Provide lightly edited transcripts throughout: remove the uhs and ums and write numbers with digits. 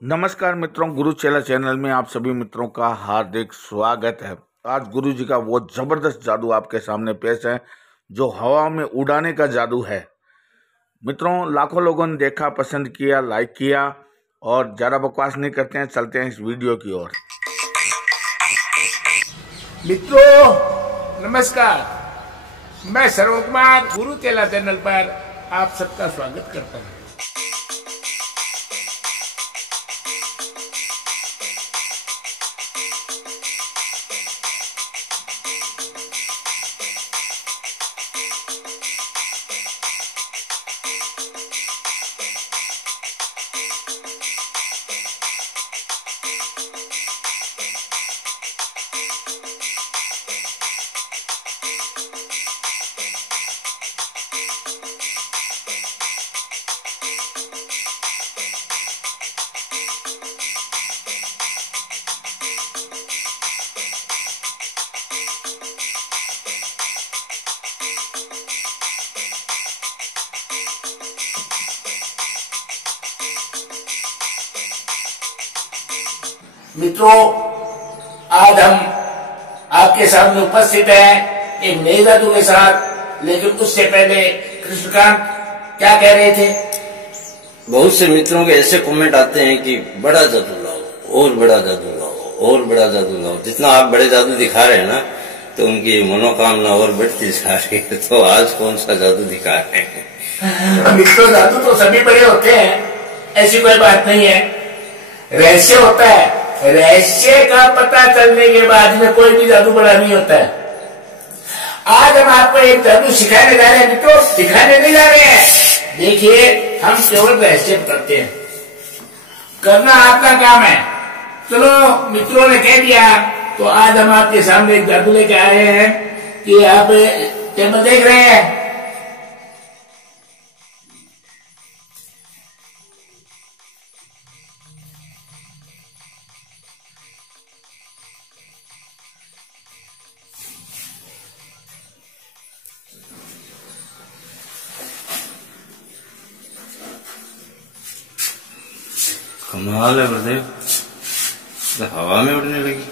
नमस्कार मित्रों, गुरु चेला चैनल में आप सभी मित्रों का हार्दिक स्वागत है। आज गुरु जी का वो जबरदस्त जादू आपके सामने पेश है जो हवा में उड़ाने का जादू है। मित्रों, लाखों लोगों ने देखा, पसंद किया, लाइक किया और ज़्यादा बकवास नहीं करते हैं, चलते हैं इस वीडियो की ओर। मित्रों नमस्कार, मैं श्रवण कुमार गुरु चेला चैनल पर आप सबका स्वागत करता हूँ। मित्रों, आज हम आपके सामने उपस्थित हैं एक नए जादू के साथ। लेकिन उससे पहले कृष्णकांत क्या कह रहे थे? बहुत से मित्रों के ऐसे कमेंट आते हैं कि बड़ा जादू लाओ और बड़ा जादू लाओ और बड़ा जादू लाओ। जितना आप बड़े जादू दिखा रहे हैं ना, तो उनकी मनोकामना और बढ़ती जा रही है। तो आज कौन सा जादू दिखा रहे हैं? मित्रों, जादू तो सभी बड़े होते हैं, ऐसी कोई बात नहीं है। रहस्य होता है, रहस्य का पता चलने के बाद में कोई भी जादू बड़ा नहीं होता है। आज हम आपको एक जादू सिखाने जा रहे हैं मित्रों, सिखाने नहीं जा रहे हैं। देखिए, हम केवल रहस्य करते हैं, करना आपका काम है। चलो, मित्रों ने कह दिया तो आज हम आपके सामने एक जादू लेके आए हैं कि आप टेबल देख रहे हैं। कमाल है गुरुदेव, तो हवा में उड़ने लगी।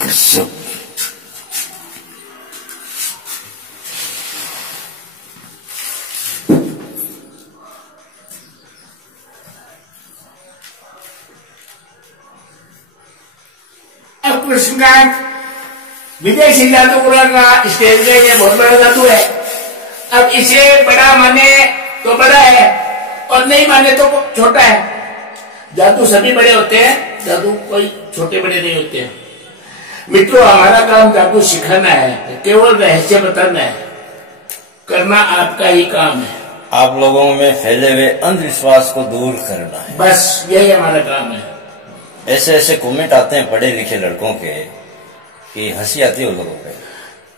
गजब। अब कृष्णकांत विदेशी जादू का स्टेज पे ये बहुत बड़ा जादू है। अब इसे बड़ा माने तो बड़ा है और नहीं माने तो छोटा है। जादू सभी बड़े होते हैं, जादू कोई छोटे बड़े नहीं होते हैं। मित्रों, हमारा काम जादू सिखाना है, केवल रहस्य बताना है, करना आपका ही काम है। आप लोगों में फैले हुए अंधविश्वास को दूर करना है, बस यही हमारा काम है। ऐसे ऐसे कमेंट आते हैं पढ़े लिखे लड़कों के कि हंसी आती है उन लोगों पे।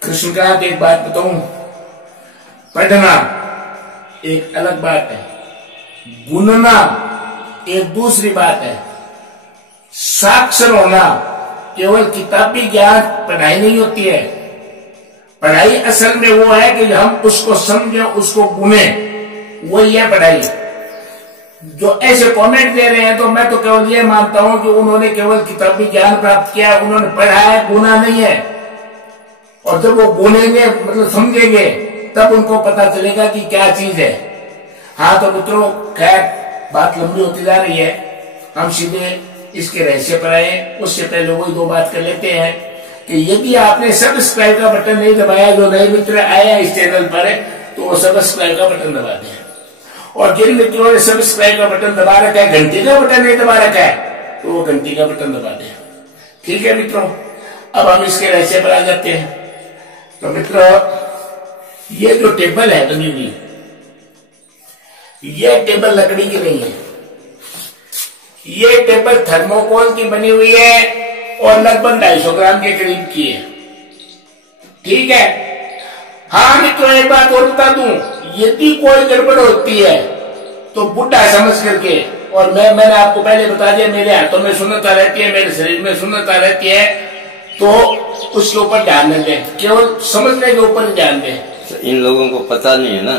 कृष्णकांत, एक बात बताऊं, पढ़ना एक अलग बात है, गुनना एक दूसरी बात है। साक्षर होना केवल किताबी ज्ञान पढ़ाई नहीं होती है। पढ़ाई असल में वो है कि हम उसको समझें, उसको गुने, वही है पढ़ाई। जो ऐसे कमेंट दे रहे हैं तो मैं तो केवल ये मानता हूं कि उन्होंने केवल किताबी ज्ञान प्राप्त किया, उन्होंने पढ़ा है, गुना नहीं है। और जब वो गुनेंगे, मतलब समझेंगे, तब उनको पता चलेगा कि क्या चीज है। हाँ तो मित्रों, खैर बात लंबी होती जा रही है, हम सीधे इसके रहस्य पर आए। उससे पहले वही दो बात कर लेते हैं कि यदि आपने सब्सक्राइब का बटन नहीं दबाया, जो नए मित्र आए हैं इस चैनल पर, तो वो सब्सक्राइब का बटन दबा दें। और जिन मित्रों ने सब्सक्राइब का बटन दबा रखा है, घंटी का बटन नहीं दबा रखा है, तो वो घंटी का बटन दबा दें। ठीक है मित्रों, अब हम इसके रहस्य पर आ जाते हैं। तो मित्रों, ये जो टेबल है बनी हुई, ये टेबल लकड़ी की नहीं है, ये टेबल थर्मोकोल की बनी हुई है और लगभग 250 ग्राम के करीब की है। ठीक है। हाँ मित्रों, एक बात और बता दूं, यदि कोई गड़बड़ होती है तो बुढ़ा समझ करके, और मैंने आपको पहले बता दिया, मेरे हाथों में सुन्नता रहती है, मेरे शरीर में सुन्नता रहती है, तो उसके ऊपर ध्यान न दें, केवल समझने के ऊपर ध्यान दें। तो इन लोगों को पता नहीं है ना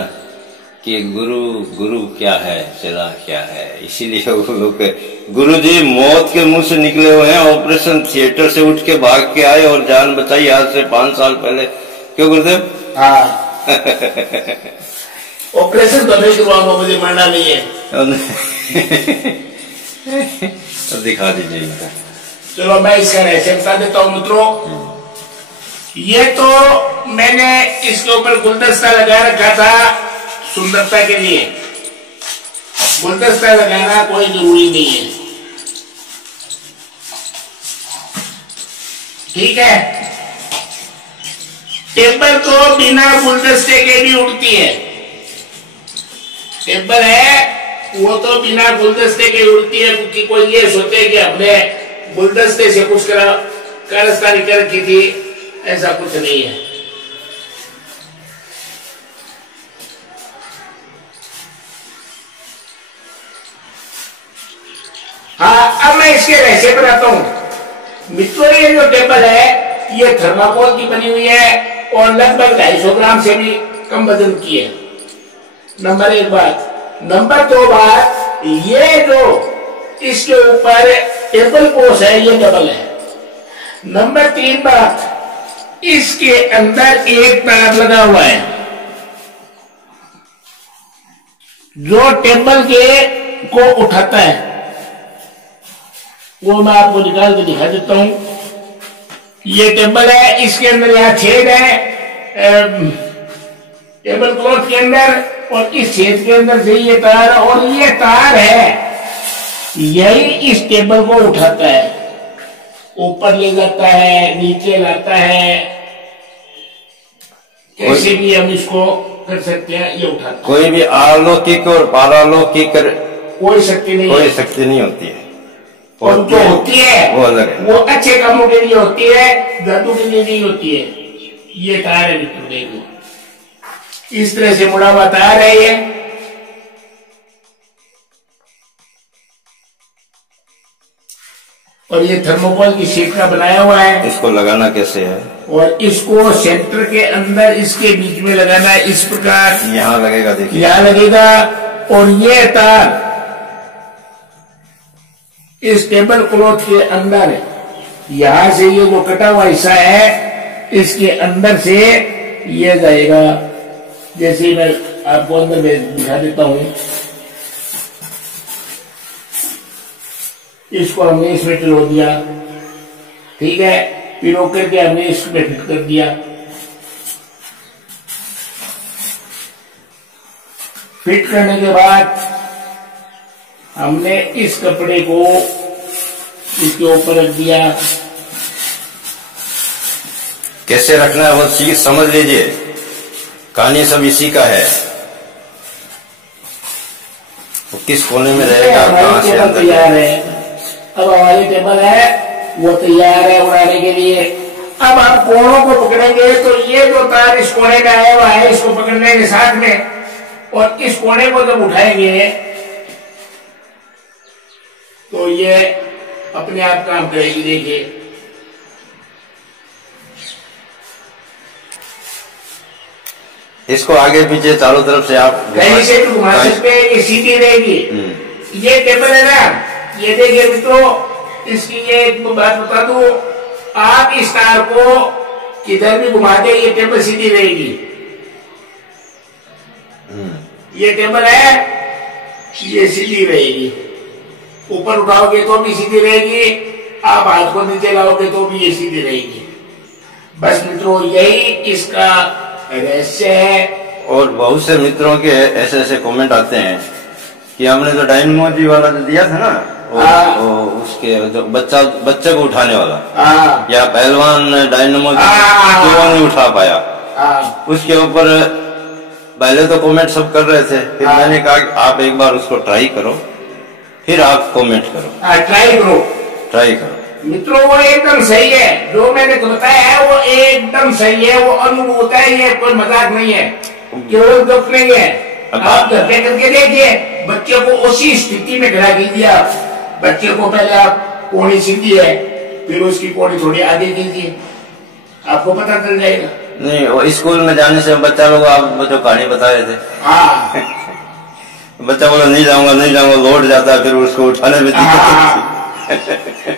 कि गुरु क्या है, चेला क्या है, इसीलिए वो लोग, गुरु जी मौत के मुंह से निकले हुए हैं, ऑपरेशन थिएटर से उठ के भाग के आए और जान बचाई आज से 5 साल पहले। क्यों गुरुदेव? हाँ ऑपरेशन तो नहीं करवाऊंगा, मुझे मरना नहीं है। तो दिखा दीजिए इनका। चलो मैं इसका रहस्य बता देता हूँ मित्रों। ये तो मैंने इसके ऊपर गुलदस्ता लगा रखा था सुंदरता के लिए। गुलदस्ता लगाना कोई जरूरी नहीं है, ठीक है। टेबल तो बिना गुलदस्ते के भी उड़ती है। टेबल है वो तो बिना गुलदस्ते के उड़ती है, क्योंकि कोई ये सोचे कि हमने गुलदस्ते से कुछ कारस्तानी कर रखी थी, ऐसा कुछ नहीं है। हाँ, अब मैं इसके रहस्य पर आता हूं मित्रों। ये जो टेबल है ये थर्माकोल की बनी हुई है और लगभग 250 ग्राम से भी कम वजन की है। नंबर 1 बात। नंबर 2 बात, ये जो इसके ऊपर टेबल पोस है ये डबल है। नंबर 3 बात, इसके अंदर एक तार लगा हुआ है जो टेबल के को उठाता है। वो मैं आपको निकाल के दिखा देता हूं। ये टेबल है, इसके अंदर यहां छेद है टेबल क्लॉथ के अंदर, और इस छेद के अंदर से ये तार, और ये तार है यही इस टेबल को उठाता है, ऊपर ले जाता है, नीचे लाता है, कैसे भी हम इसको कर सकते हैं। ये उठाता है। कोई भी अलौकिक और पारलौकिक कोई शक्ति नहीं, कोई शक्ति नहीं होती है। और जो होती है वो अलग है, वो अच्छे कामों के लिए होती है, जादू के लिए नहीं होती है। ये तार है मित्र, देखो इस तरह से मुड़ा हुआ तार है ये, और ये थर्मोकोल की शीट का बनाया हुआ है। इसको लगाना कैसे है? और इसको सेंटर के अंदर इसके बीच में लगाना है, इस प्रकार। यहाँ लगेगा, देखिए यहाँ लगेगा, और ये तार इस टेबल क्लॉथ के अंदर, यहां से ये जो कटा हुआ हिस्सा है इसके अंदर से ये जाएगा। जैसे मैं आपको अंदर दिखा देता हूं, इसको हमने इसमें पिरो दिया, ठीक है। पिरो करके हमने इसमें फिट कर दिया। फिट करने के बाद हमने इस कपड़े को इसके ऊपर रख दिया। कैसे रखना है वो चीज समझ लीजिए, कहानी सब इसी का है। वो किस कोने में रहेगा, कहां से अंदर तैयार है। अब हमारी टेबल है वो तैयार है उड़ाने के लिए। अब हम कोनों को पकड़ेंगे तो ये जो तार इस कोने में आया हुआ है इसको पकड़ने के साथ में, और इस कोने को जब उठाएंगे तो ये अपने आप काम करेगी। देखिए इसको आगे पीछे चारों तरफ से आप कहीं से भी घुमा सकते हैं, ये सीधी रहेगी। ये टेबल है ना, ये देखिए मित्रों, इसकी ये एक बात बता दूं, आप इस तार को किधर भी घुमा दे ये टेबल सीधी रहेगी। ये टेबल है, ये सीधी रहेगी। ऊपर उठाओगे तो भी सीधी रहेगी, आप हाथ को नीचे लाओगे तो भी ये सीधी रहेगी। बस मित्रों यही इसका रहस्य है। और बहुत से मित्रों के ऐसे ऐसे कमेंट आते हैं कि हमने तो डायनमो जी वाला जो दिया था ना, उसके जो बच्चे को उठाने वाला या पहलवान डायनामो जो वो नहीं उठा पाया, उसके ऊपर पहले तो कमेंट सब कर रहे थे, फिर मैंने कहा कि आप एक बार उसको ट्राई करो, फिर आप कमेंट करो। ट्राई करो मित्रों, वो एकदम सही है, जो मैंने बताया है वो एकदम सही है, वो अनुभूत है, ये कोई मजाक नहीं है, केवल दुख नहीं है। आप घर पे करके देखिए, बच्चे को उसी स्थिति में खड़ा कीजिए। बच्चे को पहले आप पौड़ी सीधी है, फिर उसकी पौड़ी थोड़ी आगे कीजिए, आपको पता चल जाएगा। नहीं, वो स्कूल में जाने से बच्चा लोग आप जो कहानी बता रहे थे, हाँ बच्चा बोला नहीं जाऊंगा नहीं जाऊंगा, लौट जाता है, फिर उसको उठाने में दिक्कत।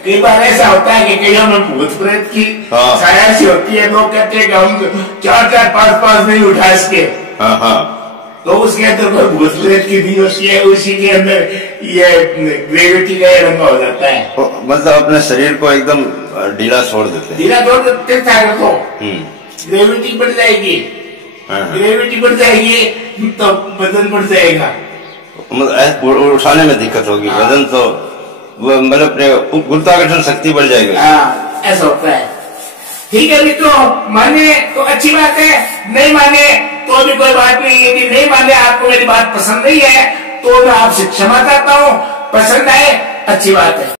कई बार ऐसा होता है कि कईयों में भूत प्रेत की छाया सी होती है, लोग कहते हैं कि हम 4-4, 5-5 नहीं उठा इसके, तो उसके अंदर कोई भूत प्रेत की नहीं होती है, उसी के अंदर ये ग्रेविटी का रंगा हो जाता है। मतलब अपने शरीर को एकदम ढीला छोड़ देते हैं, ढीला छोड़ देते तो ग्रेविटी बढ़ जाएगी, ग्रेविटी बढ़ जाएगी तो वजन बढ़ जाएगा, मतलब उठाने में दिक्कत होगी, वजन तो मतलब गुरुत्वाकर्षण शक्ति बढ़ जाएगी। ऐसा होता है। ठीक है मित्रों, माने तो अच्छी बात है, नहीं माने तो भी कोई बात नहीं। यदि नहीं माने, आपको मेरी बात पसंद नहीं है, तो मैं आपसे क्षमा चाहता हूँ। पसंद आए अच्छी बात है।